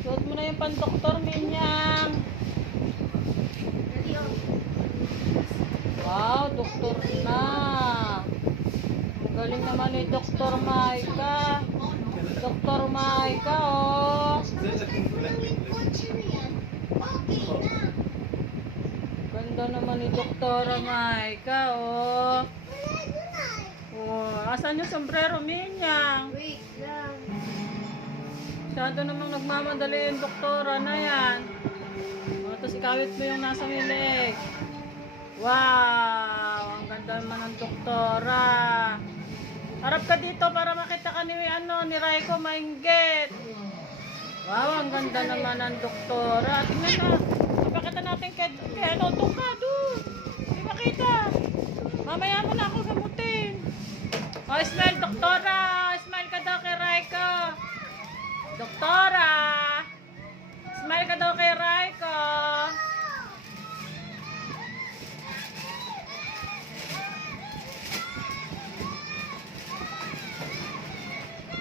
Suot mo na yung pan-doktor, Minyang. Wow, doktor na. Ang galing naman ni Dr. Maika. Dr. Maika, oh. Ganda naman ni Dr. Maika, oh. Oh, asan yung sombrero, Minyang? Wait lang. Masyado namang nagmamadali yung doktora na yan. O, tapos ikawit mo yung nasa milig. Wow! Ang ganda naman ng doktora. Harap ka dito para makita ka ni Raiko mainggit. Wow, ang ganda naman ng doktora. Tingnan na. Ipakita natin kay doon ka, doon. Hindi makita. Mamaya mo na ako gamutin. O, smile, doktora. Smile ka daw kay Raiko. Doktora! Smile ka daw kay Raiko.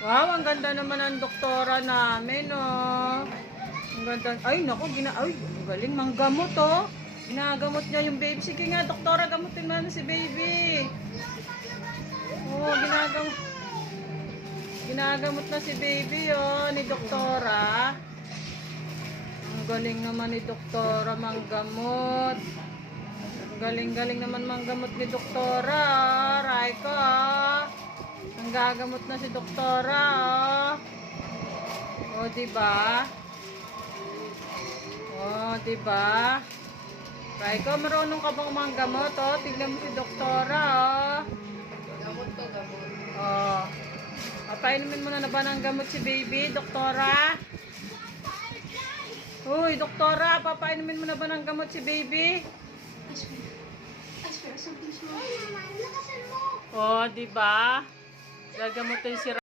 Wow, ang ganda naman ng doktora namin, oh. Ang ganda. Ay, naku, ay, ang galing, manggamot, oh. Ginagamot niya yung baby. Sige nga, doktora, gamutin mo na si baby. Oh, ginagamot na si baby, oh, ni doktora. Ang galing naman ni doktora manggamot. Ang galing-galing naman manggamot ni doktora, oh. Raiko, oh. Ang gagamot na si doktora, oh. Oh, diba? Oh, diba? Raiko, marunong ka bang manggamot, oh? Tignan mo si doktora, oh. Gamot ko, gamot. Oh. Papainumin mo na ba ng gamot si baby, doktora? Uy, doktora, papainumin mo na ba ng gamot si baby? I swear, something's wrong. Ay, naman, lakasan mo. Oh, di ba? Gagamutin si